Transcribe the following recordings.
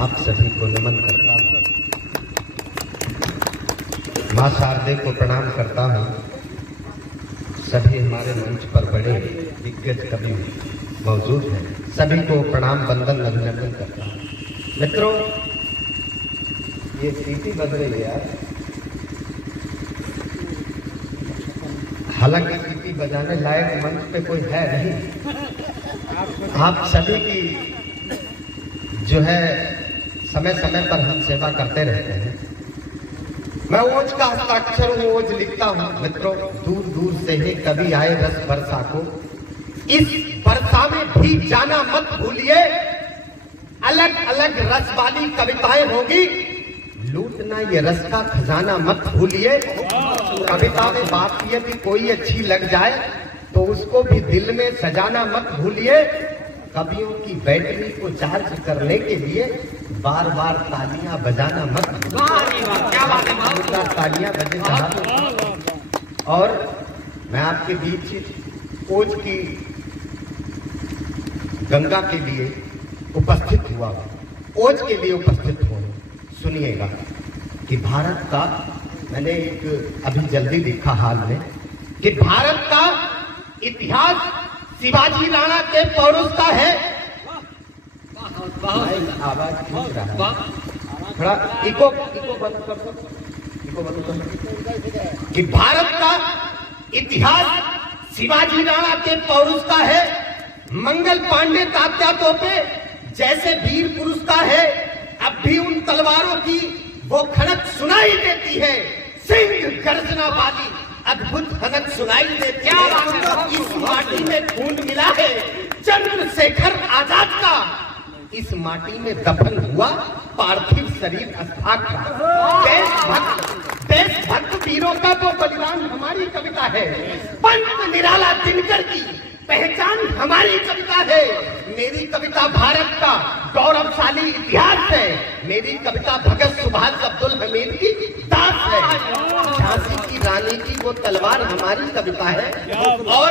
आप सभी को नमन करता हूँ। माँ शारदे को प्रणाम करता हूँ। सभी हमारे मंच पर बड़े दिग्गज कवि मौजूद हैं, सभी को प्रणाम बंदन अभिनंदन करता हूँ। मित्रों, ये सीटी बज रही है यार, हालांकि सीटी बजाने लायक मंच पे कोई है नहीं। आप सभी की जो है समय समय पर हम सेवा करते रहते हैं। मैं ओज का हस्ताक्षर हूँ, ओज लिखता हूँ। मित्रों, दूर दूर से ही कभी आए रस बरसा को, इस बरसा में भी जाना मत भूलिए। अलग अलग रस वाली कविताएं होगी, लूटना ये रस का खजाना मत भूलिए। कविता में बात यदि कोई अच्छी लग जाए तो उसको भी दिल में सजाना मत भूलिए। कवियों की बैटरी को चार्ज करने के लिए बार बार तालियां बजाना मत भूलिए। तालियां बजे और मैं आपके बीच ओज की गंगा के लिए उपस्थित हुआ हूं, ओज के लिए उपस्थित हूं। सुनिएगा कि भारत का, मैंने एक अभी जल्दी लिखा हाल में, कि भारत का इतिहास शिवाजी राणा के पौरुष का है। आवाज खींच रहा है, थोड़ा इको बंद कर दो, इको बंद कर दो। कि भारत का इतिहास शिवाजी राणा के पौरुष का है। मंगल पांडे तात्या तोपे जैसे वीर पुरुष का है। अब भी उन तलवारों की वो खड़क सुनाई देती है, सिंह गर्जना वाली अद्भुत खड़क सुनाई देती है। इस माटी में खून मिला है चंद्रशेखर आजाद का, इस माटी में दफन हुआ पार्थिव शरीर अस्ताक का। देशभक्त वीरों का वो बलिदान हमारी कविता है। पंत निराला दिनकर की पहचान हमारी कविता है। मेरी कविता भारत का गौरवशाली इतिहास है। मेरी कविता भगत सुभाष अब्दुल हमीद की दास है। झांसी की रानी की वो तलवार हमारी कविता है और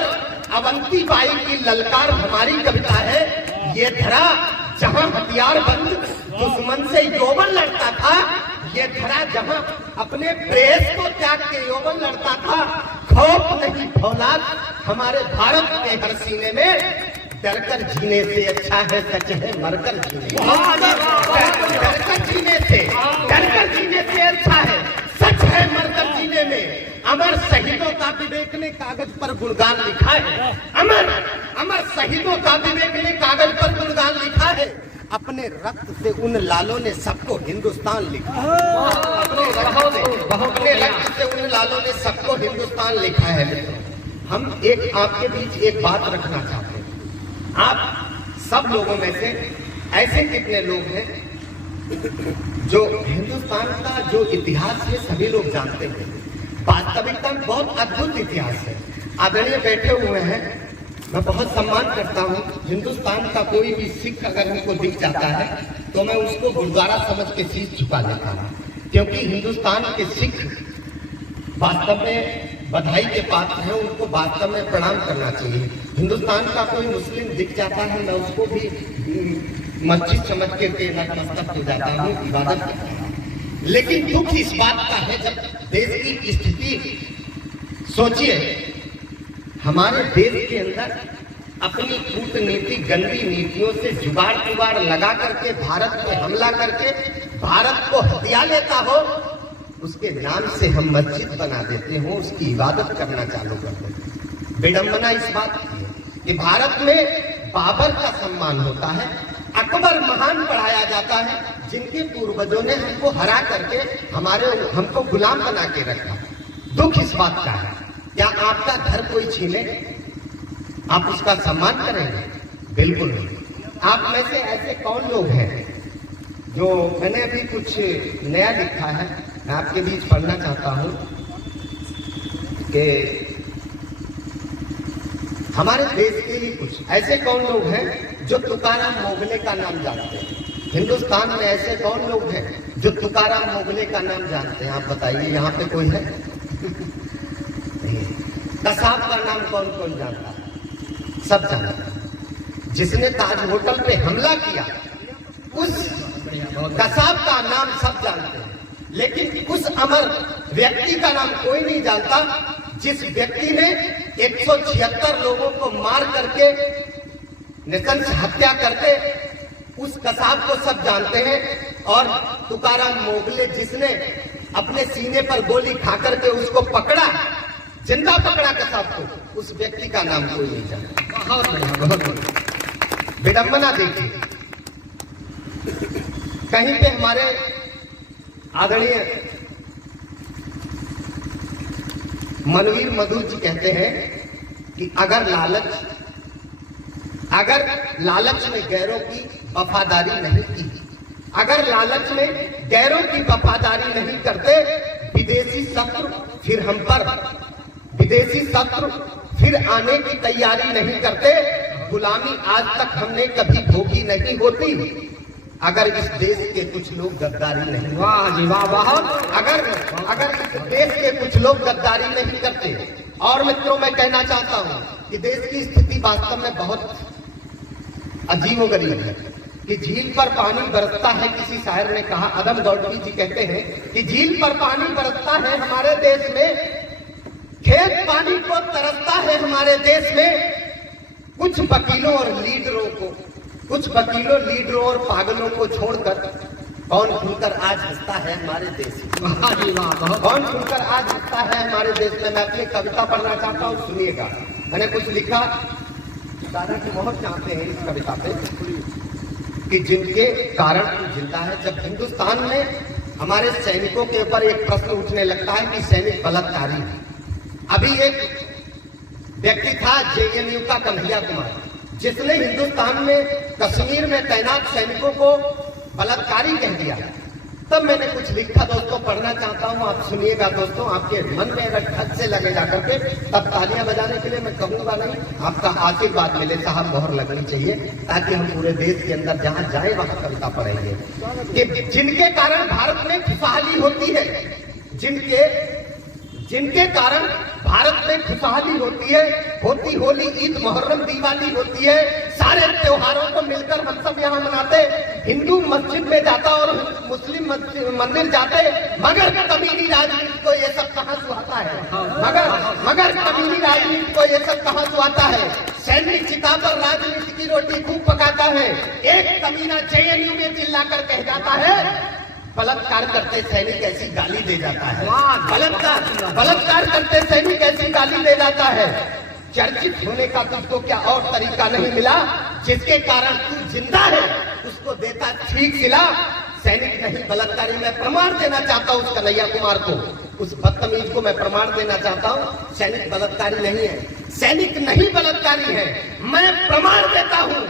अवंती बाई की ललकार हमारी कविता है। ये धरा जहां हथियार बंद दुश्मन से यौवन लड़ता था, ये धरा जहां अपने प्रेस को त्याग के यौवन लड़ता था, खौफ नहीं फौलाद हमारे भारत के हर सीने में। डरकर जीने से अच्छा है सच है मरकर जीने। डरकर जीने से अच्छा है सच है मरकर जीने में। अमर शहीदों का विवेक ने कागज पर गुणगान लिखा है। अमर शहीदों का विवेक ने कागज पर गुणगान लिखा है। अपने रक्त से उन लालों ने सबको हिंदुस्तान लिखा। अपने रक्त से उन लालों ने सबको हिंदुस्तान लिखा है। हम एक आपके बीच एक बात रखना चाहते हैं। आप सब लोगों में से ऐसे कितने लोग हैं जो हिंदुस्तान का जो इतिहास है सभी लोग जानते हैं? वास्तविकता में बहुत अद्भुत इतिहास है। आदरणीय बैठे हुए हैं, मैं बहुत सम्मान करता हूँ। हिंदुस्तान का कोई भी सिख अगर हमको दिख जाता है तो मैं उसको गुरुद्वारा समझ के शीश झुका देता हूँ, क्योंकि हिंदुस्तान के सिख वास्तव में बधाई के पात्र हैं। उनको वास्तव में प्रणाम करना चाहिए। हिंदुस्तान का कोई मुस्लिम दिख जाता है, मैं उसको भी मस्जिद समझ के नतमस्तक हो जाता हूँ, इबादत करता हूँ। लेकिन दुख इस बात का है, जब देश की स्थिति सोचिए, हमारे देश के अंदर अपनी कूटनीति गंदी नीतियों से जुगाड़ लगा करके भारत पे हमला करके भारत को हथिया लेता हो, उसके नाम से हम मस्जिद बना देते हो, उसकी इबादत करना चालू कर देते। विडंबना इस बात की है कि भारत में बाबर का सम्मान होता है, अकबर महान पढ़ाया जाता है, जिनके पूर्वजों ने हमको हरा करके हमको गुलाम बना के रखा। दुख इस बात का है। क्या आपका घर कोई छीने आप उसका सम्मान करेंगे? बिल्कुल नहीं। आप में से ऐसे कौन लोग हैं जो, मैंने अभी कुछ नया लिखा है, मैं आपके बीच पढ़ना चाहता हूं कि हमारे देश के ही कुछ ऐसे कौन लोग हैं जो तुकाराम मोगले का नाम जानते हैं? हिंदुस्तान में ऐसे कौन लोग हैं जो तुकाराम मोगले का नाम जानते हैं? आप बताइए, यहाँ पे कोई है? नहीं। कसाब का नाम कौन कौन जानता है? सब जानता है। जिसने ताज होटल पे हमला किया, उस कसाब का नाम सब जानते हैं, लेकिन उस अमर व्यक्ति का नाम कोई नहीं जानता जिस व्यक्ति ने 176 लोगों को मार करके नृशंस हत्या करके, उस कसाब को सब जानते हैं। और तुकाराम मोगले जिसने अपने सीने पर गोली खा करके उसको पकड़ा, जिंदा पकड़ा कसाब को, उस व्यक्ति का नाम कोई नहीं जानता। बहुत बढ़िया, बहुत बढ़िया। विडंबना देखिए, कहीं पे हमारे आदरणीय मनवीर मधुर जी कहते हैं कि अगर लालच में गैरों की वफादारी नहीं की, अगर लालच में गैरों की वफादारी नहीं करते, विदेशी शत्रु फिर हम पर, विदेशी शत्रु फिर आने की तैयारी नहीं करते, गुलामी आज तक हमने कभी भोगी नहीं होती, अगर इस देश के कुछ लोग गद्दारी नहीं, वाह जी वाह वाह, अगर इस देश के कुछ लोग गद्दारी नहीं करते। और मित्रों, मैं कहना चाहता हूं कि देश की स्थिति वास्तव में बहुत अजीबोगरीब है कि झील पर पानी बरसता है, किसी शायर ने कहा, अदम गौड़वी जी कहते हैं कि झील पर पानी बरसता है हमारे देश में, खेत पानी को तरसता है हमारे देश में, कुछ वकीलों और लीडरों को, कुछ वकीलों, लीडरों और पागलों को छोड़कर कौन खुलकर आज हंसता है हमारे देश में, कौन खुलकर आज हंसता है हमारे देश में। मैं अपनी कविता पढ़ना चाहता हूँ, सुनिएगा। मैंने कुछ लिखा, दादा जी बहुत चाहते हैं इस कविता पे कि जिनके कारण तू जिंदा है। जब हिंदुस्तान में हमारे सैनिकों के ऊपर एक प्रश्न उठने लगता है कि सैनिक बलात्कारी, अभी एक व्यक्ति था जेएनयू का कन्हैया कुमार, जिसने हिंदुस्तान में कश्मीर में तैनात सैनिकों को बलात्कारी कह दिया। तब मैंने कुछ लिखा दोस्तों, पढ़ना चाहता हूं, आप सुनिएगा दोस्तों। आपके मन में अगर ठग से लगे जाकर के, तब तालियां बजाने के लिए मैं कहूंगा नहीं, आपका आशीर्वाद मिले साहब, मोहर लगनी चाहिए, ताकि हम पूरे देश के अंदर जहां जाए वहां कविता पढ़ेंगे कि जिनके कारण भारत में खुशहाली होती है, जिनके कारण भारत में खुशहाली होती है, होती होली, ईद, मुहर्रम, दिवाली होती है, सारे त्योहारों को मिलकर हम सब यहाँ मनाते। हिंदू मस्जिद में जाता और मुस्लिम मंदिर जाते, मगर कमीनी राजनीति को ये सब कहाँ सुहाता है, मगर कमीनी राजनीति को ये सब कहाँ सुहाता है। सैनिक चिता पर राजनीति की रोटी खूब पकाता है। एक कमीना जेएनयू में चिल्लाकर कह जाता है, बलात्कार करते सैनिक ऐसी गाली दे जाता है, बलात्कार करते सैनिक ऐसी गाली दे जाता है। चर्चित होने का तुझको क्या और तरीका नहीं मिला, जिसके कारण तू जिंदा है उसको देता ठीक सिला। सैनिक नहीं बलात्कारी, मैं प्रमाण देना चाहता हूं उस कन्हैया कुमार को, उस बदतमीज को मैं प्रमाण देना चाहता हूं, सैनिक बलात्कारी नहीं है, सैनिक नहीं बलात्कारी है, मैं प्रमाण देता हूं।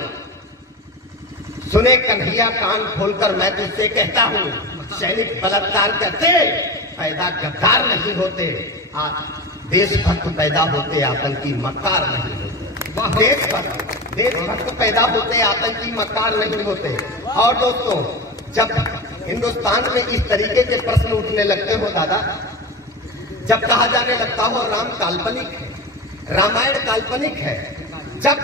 सुने कन्हैया, कान खोलकर मैं तुझसे कहता हूं, सैनिक बलात्कार करते पैदा गद्दार नहीं होते, देशभक्त पैदा होते, आतंकी मक्कार नहीं होते। देशभक्त पैदा होते, आतंकी मक्कार नहीं होते। और दोस्तों, जब हिंदुस्तान में इस तरीके के प्रश्न उठने लगते हो दादा, जब कहा जाने लगता हो राम काल्पनिक है, रामायण काल्पनिक है, जब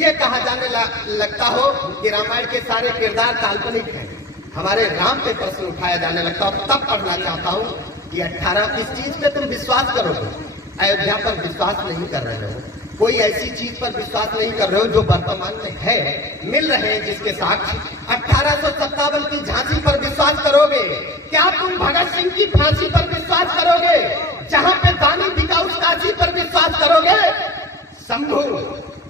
ये कहा जाने लगता हो कि रामायण के सारे किरदार काल्पनिक हैं, हमारे राम पे प्रश्न उठाया जाने लगता हो, तब पढ़ना चाहता हूं कि 18 इस चीज पे तुम विश्वास करोगे, अयोध्या पर विश्वास नहीं कर रहे हो, कोई ऐसी चीज पर विश्वास नहीं कर रहे हो जो वर्तमान में है, मिल रहे हैं जिसके साक्ष्य। 1857 की झांसी पर विश्वास करोगे क्या? तुम भगत सिंह की फांसी पर विश्वास करोगे? जहां पे दानी बिकाऊ काशी पर विश्वास करोगे? शंभु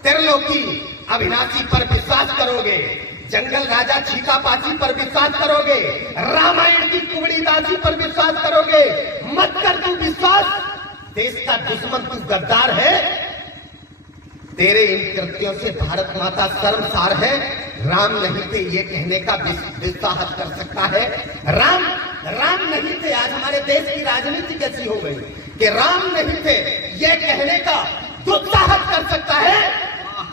त्रिलोकी अविनाशी पर विश्वास करोगे? जंगल राजा छीकापाची पर विश्वास करोगे? रामायण की कुबड़ी दासी पर विश्वास करोगे? मत कर तू विश्वास, देश का दुश्मन तू गद्दार है, तेरे इन कृत्यों से भारत माता शर्मसार है। राम नहीं थे ये कहने का दुस्साहस कर सकता है, राम नहीं थे। आज हमारे देश की राजनीति कैसी हो गई कि राम नहीं थे ये कहने का दुस्साहस कर सकता है।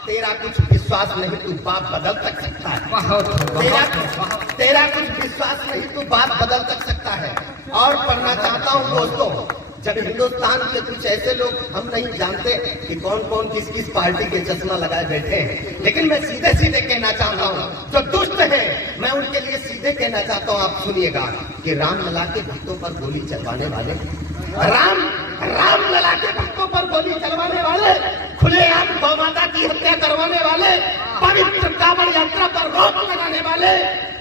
तेरा कुछ विश्वास नहीं, तू बात बदल सकता है, तेरा कुछ विश्वास नहीं, तू बात बदल सकता है। और पढ़ना चाहता हूं दोस्तों, जब हिंदुस्तान के कुछ ऐसे लोग, हम नहीं जानते कि कौन कौन किस किस पार्टी के चश्मा लगाए बैठे हैं, लेकिन मैं सीधे सीधे कहना चाहता हूं, जो दुष्ट हैं मैं उनके लिए सीधे कहना चाहता हूं, आप सुनिएगा कि रामलला के भक्तों पर गोली चलवाने वाले, रामलला के भक्तों पर गोली चलवाने वाले, खुलेआम गौ माता की हत्या करवाने वाले, पवित्र कांवड़ यात्रा पर रोक लगाने वाले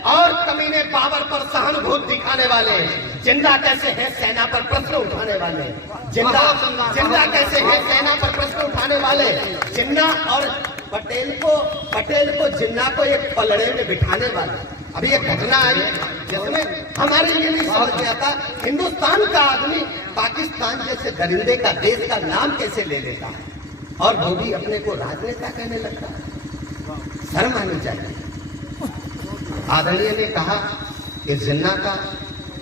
और कमीने बाबर पर सहानुभूति दिखाने वाले, जिंदा कैसे है सेना पर प्रश्न उठाने वाले, जिंदा कैसे है सेना पर प्रश्न उठाने वाले, जिन्ना और पटेल को जिन्ना को एक पलड़े में बिठाने वाले। अभी एक घटना आई जिसमें हमारे लिए नहीं समझ में आता, हिंदुस्तान का आदमी पाकिस्तान जैसे दरिंदे का देश का नाम कैसे ले लेता है और वो भी अपने को राजनेता कहने लगता है। शर्म आनी चाहिए। आदरणीय ने कहा कि जिन्ना का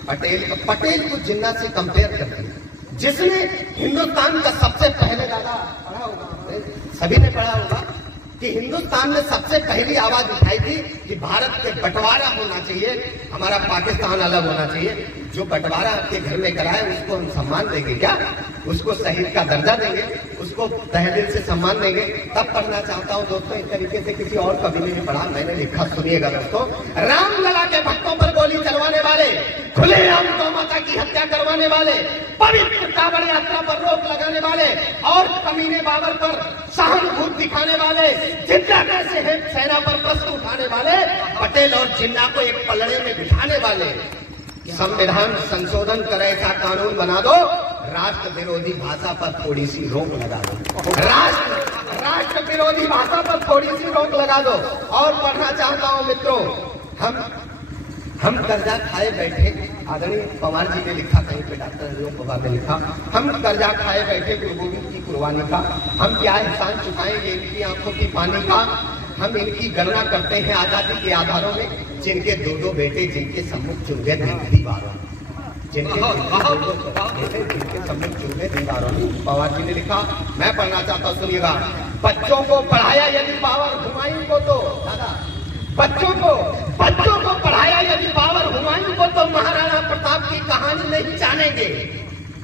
पटेल को जिन्ना से कंपेयर कर दिया, जिसने हिंदुस्तान का सबसे पहले दादा पढ़ा होगा, सभी ने पढ़ा होगा कि हिंदुस्तान ने सबसे पहली आवाज उठाई थी कि भारत के बंटवारा होना चाहिए, हमारा पाकिस्तान अलग होना चाहिए। जो बंटवारा आपके घर में कराए उसको हम सम्मान देंगे क्या? उसको शहीद का दर्जा देंगे, उसको तहे दिल से सम्मान देंगे। तब पढ़ना चाहता हूं दोस्तों, इस तरीके से किसी और कवि ने पढ़ा, मैंने लिखा, सुनिएगा दोस्तों। रामलला के भक्तों पर गोली चलवाने वाले, खुलेआम गौ माता की हत्या करवाने वाले, पवित्र कांवड़ यात्रा पर रोक लगाने वाले और कमीने बाबर पर सहानुभूति दिखाने वाले, जिन्ना कैसे है सेना पर प्रश्न उठाने वाले, पटेल और जिन्ना को एक पलड़े में बिठाने वाले। संविधान संशोधन कर ऐसा कानून बना दो, राष्ट्र विरोधी भाषा पर थोड़ी सी रोक लगा दो, राष्ट्र विरोधी भाषा पर थोड़ी सी रोक लगा दो। और पढ़ना चाहता हूं मित्रों, हम कर्जा खाए बैठे, आदरणीय पवार जी ने लिखा कहीं पे, डॉक्टर अजय पवार ने लिखा, हम कर्जा खाए बैठे गुरु गोविंद की कुर्बानी का, हम क्या एहसान चुकाएंगे इनकी आंखों की पानी का। हम इनकी गणना करते हैं आजादी के आधारों में, जिनके दो बेटे जिनके सम्मुख चुन गए दीवारों, जिनके सम्मुख चुन गए दीवारों में। पवार जी ने लिखा, मैं पढ़ना चाहता हूं, सुनिएगा। बच्चों को पढ़ाया यदि बाबर हुमायूं को, तो दादा बच्चों को पढ़ाया यदि बाबर हुमायूं को, तो महाराणा प्रताप की कहानी नहीं जानेंगे।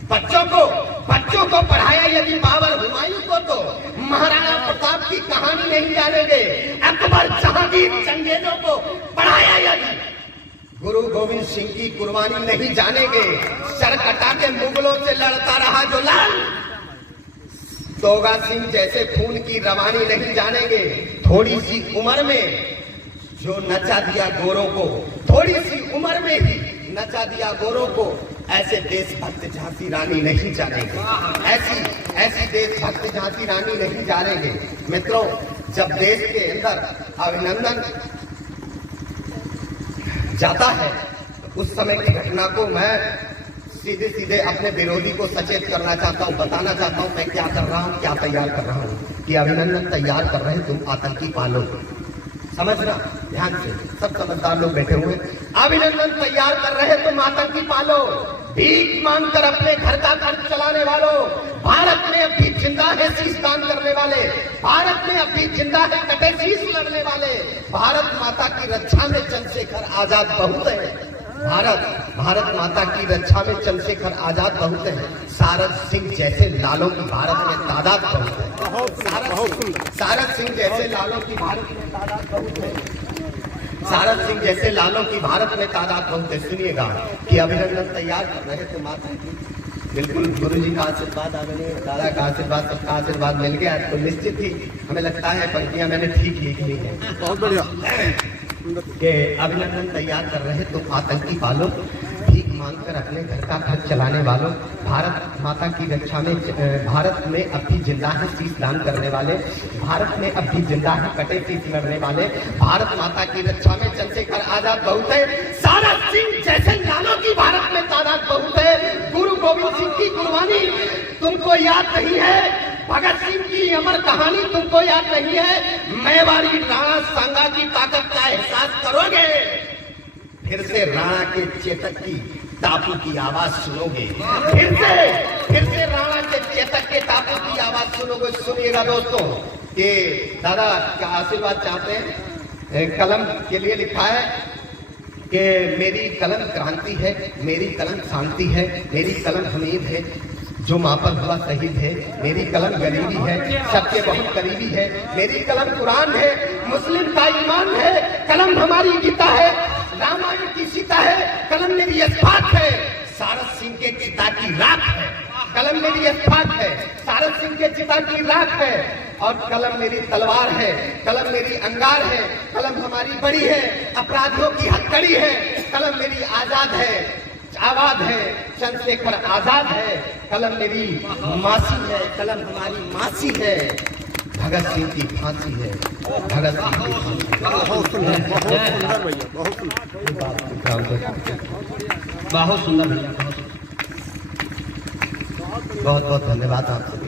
बच्चों को पढ़ाया यदि बाबर हुमायूं को, तो महाराणा प्रताप की कहानी नहीं जानेंगे। अकबर जहांगीर चंगेजों को पढ़ाया यदि गुरु गोविंद सिंह की कुर्बानी नहीं जानेंगे। सर कटा के मुगलों से लड़ता रहा जो लाल, तोगा सिंह जैसे खून की रवानी नहीं जानेंगे। थोड़ी सी उम्र में जो नचा दिया गोरों को, थोड़ी सी उम्र में ही नचा दिया गोरों को, ऐसे देशभक्त झांसी रानी नहीं जानेंगे। ऐसी देशभक्त झांसी रानी नहीं जानेंगे। मित्रों, जब देश के अंदर अभिनंदन जाता है तो उस समय की घटना को मैं सीधे अपने विरोधी को सचेत करना चाहता हूं, बताना चाहता हूं मैं क्या कर रहा हूं, क्या तैयार कर रहा हूं। कि अभिनंदन तैयार कर रहे हैं तुम आतंकी पालो, समझना ध्यान से, सब समझदार लोग बैठे हुए। अभिनंदन तैयार कर रहे तुम आतंकी पालो, भीख मांगकर अपने घर का खर्च चलाने वालों, भारत में अब भी जिंदा है शीश दान करने वाले, भारत में अब भी जिंदा है कटे शीश लड़ने वाले, भारत माता की रक्षा में चंद्रशेखर आजाद बहुत है। भारत माता की रक्षा में चंद्रशेखर आजाद बहुत है। सारद सिंह जैसे लालों की भारत में तादाद बहुत है। सारद सिंह जैसे लालों की भारत में तादाद बहुत है। सारद सिंह जैसे लालों की भारत में तादाद बहुत है। सुनिएगा कि अभिनंदन तैयार कर रहे थे माता की, बिल्कुल गुरु जी का आशीर्वाद, आदरणीय दादा का आशीर्वाद, सबका आशीर्वाद मिल गया तो निश्चित ही हमें लगता है पंक्तियां मैंने ठीक लिखी है। बहुत बढ़िया के अभिनंदन तैयार कर रहे तो आतंकी पालो, भीख मांगकर अपने घर का खर्च चलाने वालों, भारत माता की रक्षा में भारत में अब भी जिंदा है शीश दान करने वाले, भारत में अब भी जिंदा है कटे शीश लड़ने वाले, भारत माता की रक्षा में चंद्रशेखर आजाद बहुत है। सारद सिंह जैसे लालों की भारत में तादाद बहुत है। गुरु गोविंद सिंह की कुर्बानी तुमको याद नहीं है, भगत सिंह की अमर कहानी तुमको याद नहीं है। मेवाड़ी राणा सांगा की ताकत का एहसास करोगे, फिर से राणा के चेतक की टापू की आवाज सुनोगे, फिर से राणा के चेतक के टापू की आवाज सुनोगे। सुनिएगा दोस्तों, ये दादा का आशीर्वाद चाहते हैं। कलम के लिए लिखा है कि मेरी कलम क्रांति है, मेरी कलम शांति है, मेरी कलम हमीद है, जो माँ पर हुआ शहीद है, मेरी कलम गरीबी है, सबके बहुत करीबी है, मेरी कलम कुरान है, मुस्लिम का ईमान है, कलम हमारी गीता है, रामायण की सीता है, कलम मेरी इस्पात है, सारस सिंह के चिता की राख है। कलम मेरी इस्पात है, सारस सिंह के चिता की राख है, और कलम मेरी तलवार है, कलम मेरी अंगार है, कलम हमारी बड़ी है, अपराधियों की हथकड़ी है, कलम मेरी आजाद है, आबाद है, चंद्रशेखर आजाद है, कलम मेरी मासी है, कलम हमारी मासी है, भगत सिंह की फांसी है, भगत सिंह की फांसी। बहुत सुंदर भैया, बहुत सुंदर। बहुत सुंदर भैया, बहुत बहुत धन्यवाद आपसे।